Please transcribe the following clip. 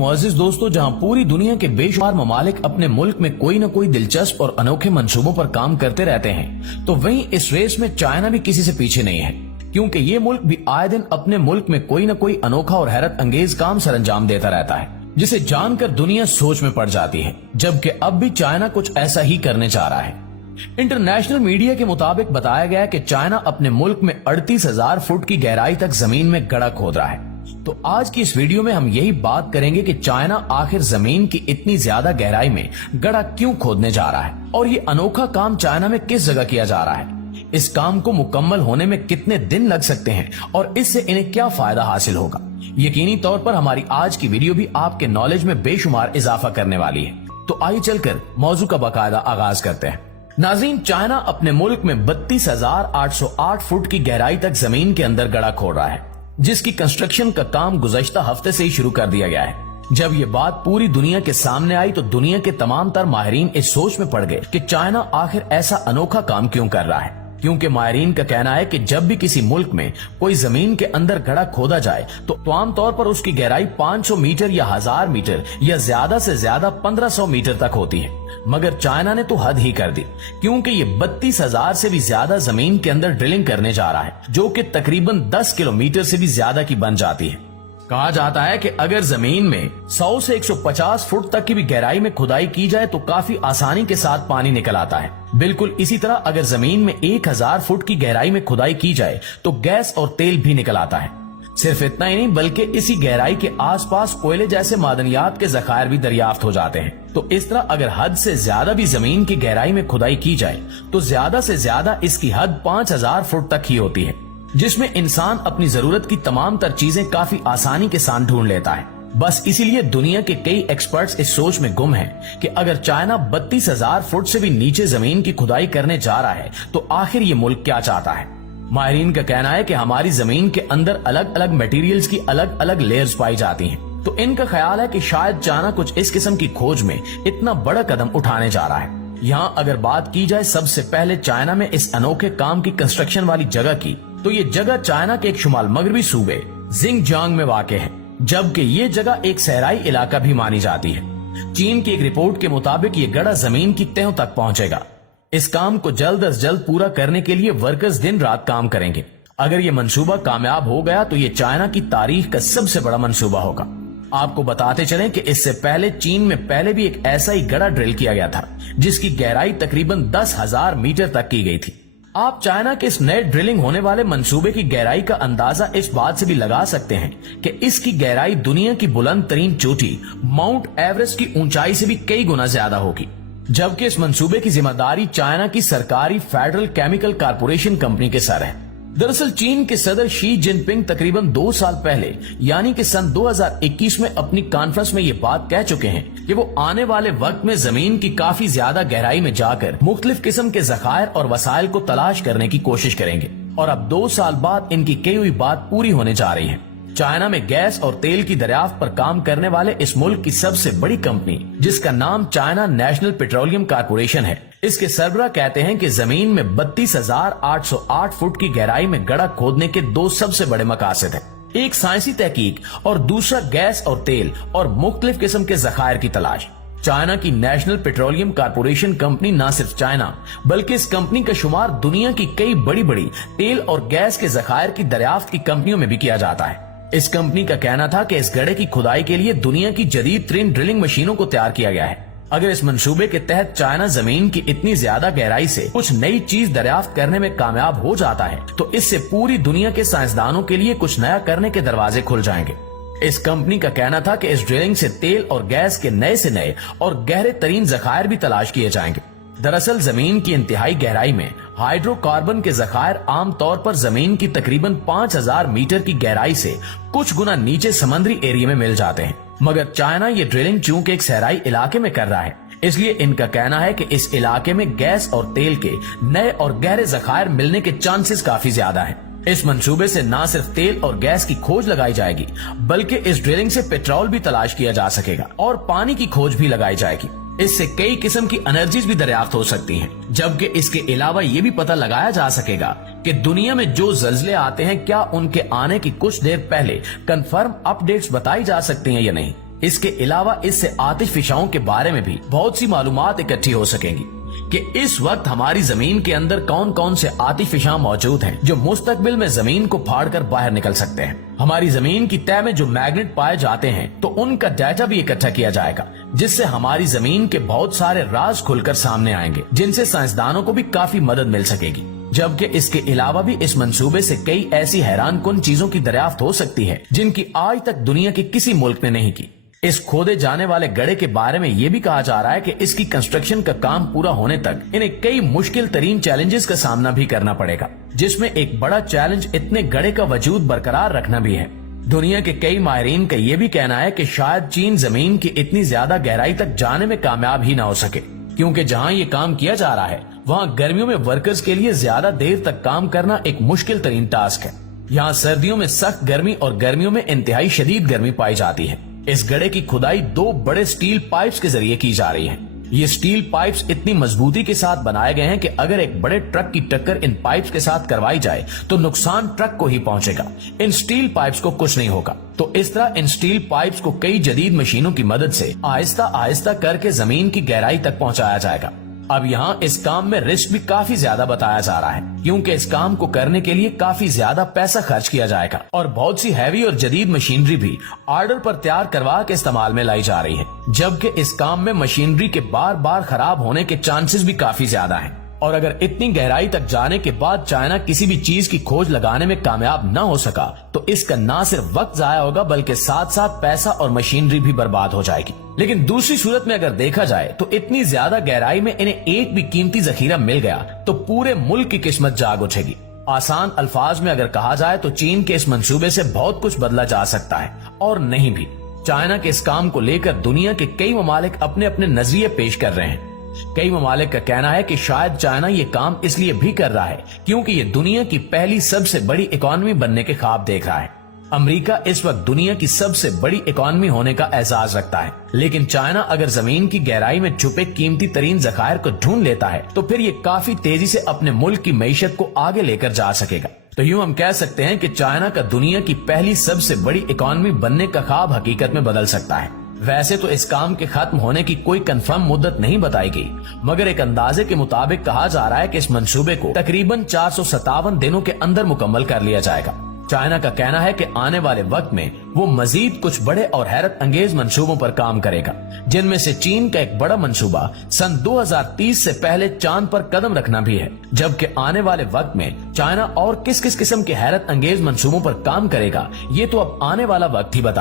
मुअज़्ज़िज़ दोस्तों, जहां पूरी दुनिया के बेशुमार ममालिक अपने मुल्क में कोई न कोई दिलचस्प और अनोखे मंसूबों पर काम करते रहते हैं, तो वहीं इस रेस में चाइना भी किसी से पीछे नहीं है, क्योंकि ये मुल्क भी आए दिन अपने मुल्क में कोई न कोई अनोखा और हैरत अंगेज काम सरंजाम देता रहता है, जिसे जानकर दुनिया सोच में पड़ जाती है। जबकि अब भी चाइना कुछ ऐसा ही करने जा रहा है। इंटरनेशनल मीडिया के मुताबिक बताया गया कि चाइना अपने मुल्क में 38,000 फुट की गहराई तक जमीन में गड्ढा खोद रहा है। तो आज की इस वीडियो में हम यही बात करेंगे कि चाइना आखिर जमीन की इतनी ज्यादा गहराई में गड्ढा क्यों खोदने जा रहा है और ये अनोखा काम चाइना में किस जगह किया जा रहा है, इस काम को मुकम्मल होने में कितने दिन लग सकते हैं और इससे इन्हें क्या फायदा हासिल होगा। यकीनी तौर पर हमारी आज की वीडियो भी आपके नॉलेज में बेशुमार इजाफा करने वाली है। तो आइए चलकर मौजू का बाकायदा आगाज करते हैं। नाज़रीन, चाइना अपने मुल्क में 32,808 फुट की गहराई तक जमीन के अंदर गड्ढा खोद रहा है, जिसकी कंस्ट्रक्शन का काम गुज़श्ता हफ्ते से ही शुरू कर दिया गया है। जब ये बात पूरी दुनिया के सामने आई तो दुनिया के तमाम तर माहिरीन इस सोच में पड़ गए कि चाइना आखिर ऐसा अनोखा काम क्यों कर रहा है, क्योंकि माहिरीन का कहना है कि जब भी किसी मुल्क में कोई जमीन के अंदर गड्ढा खोदा जाए तो आमतौर पर उसकी गहराई 500 मीटर या 1000 मीटर या ज्यादा से ज्यादा 1500 मीटर तक होती है। मगर चाइना ने तो हद ही कर दी, क्योंकि ये 32,000 से भी ज्यादा जमीन के अंदर ड्रिलिंग करने जा रहा है, जो कि तकरीबन 10 किलोमीटर से भी ज्यादा की बन जाती है। कहा जाता है कि अगर जमीन में 100 से 150 फुट तक की भी गहराई में खुदाई की जाए तो काफी आसानी के साथ पानी निकल आता है। बिल्कुल इसी तरह अगर जमीन में 1000 फुट की गहराई में खुदाई की जाए तो गैस और तेल भी निकल आता है। सिर्फ इतना ही नहीं, बल्कि इसी गहराई के आसपास कोयले जैसे मादनियात के ज़खायर भी दरियाफ्त हो जाते हैं। तो इस तरह अगर हद से ज्यादा भी जमीन की गहराई में खुदाई की जाए तो ज्यादा से ज्यादा इसकी हद 5000 फुट तक ही होती है, जिसमें इंसान अपनी जरूरत की तमाम तर चीजें काफी आसानी के साथ ढूंढ लेता है। बस इसीलिए दुनिया के कई एक्सपर्ट्स इस सोच में गुम हैं कि अगर चाइना 32,000 फुट से भी नीचे जमीन की खुदाई करने जा रहा है तो आखिर ये मुल्क क्या चाहता है। माहिरीन का कहना है कि हमारी जमीन के अंदर अलग अलग मटेरियल्स की अलग अलग लेयर्स पाई जाती हैं, तो इनका ख्याल है कि शायद चाइना कुछ इस किस्म की खोज में इतना बड़ा कदम उठाने जा रहा है। यहाँ अगर बात की जाए सबसे पहले चाइना में इस अनोखे काम की कंस्ट्रक्शन वाली जगह की, तो ये जगह चाइना के एक शुमाल मगरबी सूबे जिंगजांग में वाक़ है, जबकि ये जगह एक सहराई इलाका भी मानी जाती है। चीन की एक रिपोर्ट के मुताबिक ये गड्ढा जमीन की तहों तक पहुंचेगा। इस काम को जल्द अज जल्द पूरा करने के लिए वर्कर्स दिन रात काम करेंगे। अगर ये मंसूबा कामयाब हो गया तो ये चाइना की तारीख का सबसे बड़ा मंसूबा होगा। आपको बताते चलें कि इससे पहले चीन में पहले भी एक ऐसा ही गड्ढा ड्रिल किया गया था, जिसकी गहराई तकरीबन 10,000 मीटर तक की गई थी। आप चाइना के इस नए ड्रिलिंग होने वाले मंसूबे की गहराई का अंदाजा इस बात से भी लगा सकते हैं कि इसकी गहराई दुनिया की बुलंद तरीन चोटी माउंट एवरेस्ट की ऊंचाई से भी कई गुना ज्यादा होगी। जबकि इस मंसूबे की जिम्मेदारी चाइना की सरकारी फेडरल केमिकल कारपोरेशन कंपनी के सर है। दरअसल चीन के सदर शी जिनपिंग तकरीबन 2 साल पहले यानी कि सन 2021 में अपनी कॉन्फ्रेंस में ये बात कह चुके हैं कि वो आने वाले वक्त में जमीन की काफी ज्यादा गहराई में जाकर मुख्तलिफ किस्म के ज़खायर और वसाइल को तलाश करने की कोशिश करेंगे। और अब 2 साल बाद इनकी कही हुई बात पूरी होने जा रही है। चाइना में गैस और तेल की दरियाफ्त पर काम करने वाले इस मुल्क की सबसे बड़ी कंपनी, जिसका नाम चाइना नेशनल पेट्रोलियम कारपोरेशन है, इसके सरबराह कहते हैं कि जमीन में 32,808 फुट की गहराई में गड्ढा खोदने के 2 सबसे बड़े मकासद हैं। एक साइंसी तहकीक और दूसरा गैस और तेल और मुख्तलिफ किस्म के ज़खायर की तलाश। चाइना की नेशनल पेट्रोलियम कारपोरेशन कंपनी न सिर्फ चाइना बल्कि इस कंपनी का शुमार दुनिया की कई बड़ी बड़ी तेल और गैस के ज़खायर की दरियाफ्त की कंपनियों में भी किया जाता है। इस कंपनी का कहना था कि इस गड्ढे की खुदाई के लिए दुनिया की जदीद तरीन ड्रिलिंग मशीनों को तैयार किया गया है। अगर इस मंसूबे के तहत चाइना जमीन की इतनी ज्यादा गहराई से कुछ नई चीज दरियाफ्त करने में कामयाब हो जाता है तो इससे पूरी दुनिया के साइंसदानों के लिए कुछ नया करने के दरवाजे खुल जाएंगे। इस कंपनी का कहना था कि इस ड्रिलिंग से तेल और गैस के नए से नए और गहरे तरीन ज़खायर भी तलाश किए जाएंगे। दरअसल जमीन की इंतहाई गहराई में हाइड्रोकार्बन के ज़खायर आमतौर पर जमीन की तकरीबन 5000 मीटर की गहराई से कुछ गुना नीचे समुद्री एरिया में मिल जाते हैं। मगर चाइना ये ड्रिलिंग चूंकि एक सहराई इलाके में कर रहा है, इसलिए इनका कहना है कि इस इलाके में गैस और तेल के नए और गहरे ज़खायर मिलने के चांसेस काफी ज्यादा हैं। इस मंसूबे से न सिर्फ तेल और गैस की खोज लगाई जाएगी, बल्कि इस ड्रिलिंग से पेट्रोल भी तलाश किया जा सकेगा और पानी की खोज भी लगाई जाएगी। इससे कई किस्म की एनर्जीज भी दरियाफ्त हो सकती हैं, जबकि इसके अलावा ये भी पता लगाया जा सकेगा कि दुनिया में जो ज़ल्ज़ले आते हैं क्या उनके आने की कुछ देर पहले कंफर्म अपडेट्स बताई जा सकती हैं या नहीं। اس کے علاوہ اس سے آتش فشاؤں کے بارے میں بھی بہت سی معلومات اکٹھی ہو سکیں گی کہ اس وقت ہماری زمین کے اندر کون کون سے آتش فشاں موجود ہیں جو مستقبل میں زمین کو پھاڑ کر باہر نکل سکتے ہیں۔ ہماری زمین کی تہہ میں جو میگنیٹ پائے جاتے ہیں تو ان کا ڈیٹا بھی اکٹھا کیا جائے گا، جس سے ہماری زمین کے بہت سارے راز کھل کر سامنے آئیں گے، جن سے سائنسدانوں کو بھی کافی مدد مل سکے گی۔ جبکہ اس کے علاوہ بھی اس منصوبے سے کئی ایسی حیران کن چیزوں کی دریافت ہو سکتی ہے جن کی آج تک دنیا کے کسی ملک نے نہیں کی۔ اس کھودے جانے والے گڑھے کے بارے میں یہ بھی کہا جا رہا ہے کہ اس کی کنسٹرکشن کا کام پورا ہونے تک انہیں کئی مشکل ترین چیلنجز کا سامنا بھی کرنا پڑے گا، جس میں ایک بڑا چیلنج اتنے گڑھے کا وجود برقرار رکھنا بھی ہے۔ دنیا کے کئی ماہرین کا یہ بھی کہنا ہے کہ شاید چین زمین کی اتنی زیادہ گہرائی تک جانے میں کامیاب ہی نہ ہو سکے، کیونکہ جہاں یہ کام کیا جا رہا ہے وہاں گرمیوں میں ورکرز کے لیے زیادہ دیر تک کام کرنا ایک مشکل ترین ٹاسک ہے۔ یہاں سردیوں میں سخت گرمی اور گرمیوں میں انتہائی شدید گرمی پائی جاتی ہے۔ اس گڑھے کی کھدائی 2 بڑے سٹیل پائپس کے ذریعے کی جا رہی ہے۔ یہ سٹیل پائپس اتنی مضبوطی کے ساتھ بنائے گئے ہیں کہ اگر ایک بڑے ٹرک کی ٹکر ان پائپس کے ساتھ کروائی جائے تو نقصان ٹرک کو ہی پہنچے گا، ان سٹیل پائپس کو کچھ نہیں ہوگا۔ تو اس طرح ان سٹیل پائپس کو کئی جدید مشینوں کی مدد سے آہستہ آہستہ کر کے زمین کی گہرائی تک پہنچایا جائے گا۔ اب یہاں اس کام میں رسک بھی کافی زیادہ بتایا جا رہا ہے، کیونکہ اس کام کو کرنے کے لیے کافی زیادہ پیسہ خرچ کیا جائے گا اور بہت سی ہیوی اور جدید مشینری بھی آرڈر پر تیار کروا کے استعمال میں لائی جا رہی ہے، جبکہ اس کام میں مشینری کے بار بار خراب ہونے کے چانسز بھی کافی زیادہ ہیں۔ اور اگر اتنی گہرائی تک جانے کے بعد چائنا کسی بھی چیز کی کھوج لگانے میں کامیاب نہ ہو سکا تو اس کا نہ صرف وقت ضائع ہوگا بلکہ ساتھ ساتھ پیسہ اور مشینری بھی برباد ہو جائے گی۔ لیکن دوسری صورت میں اگر دیکھا جائے تو اتنی زیادہ گہرائی میں انہیں ایک بھی قیمتی ذخیرہ مل گیا تو پورے ملک کی قسمت جاگ اٹھے گی۔ آسان الفاظ میں اگر کہا جائے تو چین کے اس منصوبے سے بہت کچھ بدلا جا سکتا ہے اور نہیں بھی۔ چائنا کے اس کام کو لے کر دنیا کے کئی ممالک اپنے اپنے نظریے پیش کر رہے ہیں۔ کئی ممالک کا کہنا ہے کہ شاید چائنا یہ کام اس لیے بھی کر رہا ہے کیونکہ یہ دنیا کی پہلی سب سے بڑی اکانومی بننے کے خواب دیکھ رہا ہے۔ امریکہ اس وقت دنیا کی سب سے بڑی اکانومی ہونے کا اعزاز رکھتا ہے، لیکن چائنا اگر زمین کی گہرائی میں چھپے قیمتی ترین ذخائر کو ڈھونڈ لیتا ہے تو پھر یہ کافی تیزی سے اپنے ملک کی معیشت کو آگے لے کر جا سکے گا۔ تو یوں ہم کہہ سکتے ہیں کہ چائنا کا دنیا کی پہلی سب سے بڑی اکانومی بننے کا خواب حقیقت میں بدل سکتا ہے۔ ویسے تو اس کام کے ختم ہونے کی کوئی کنفرم مدت نہیں بتائی گئی، مگر ایک اندازے کے مطابق کہا جا رہا ہے کہ اس منصوبے کو تقریباً 457 دنوں کے اندر مکمل کر لیا جائے گا۔ چائنا کا کہنا ہے کہ آنے والے وقت میں وہ مزید کچھ بڑے اور حیرت انگیز منصوبوں پر کام کرے گا، جن میں سے چین کا ایک بڑا منصوبہ سن 2030 سے پہلے چاند پر قدم رکھنا بھی ہے، جبکہ آنے والے وقت میں چائنا اور کس قسم کے حیرت انگیز منصوبوں پر کام کرے گا یہ تو اب آنے والا وقت ہی بتا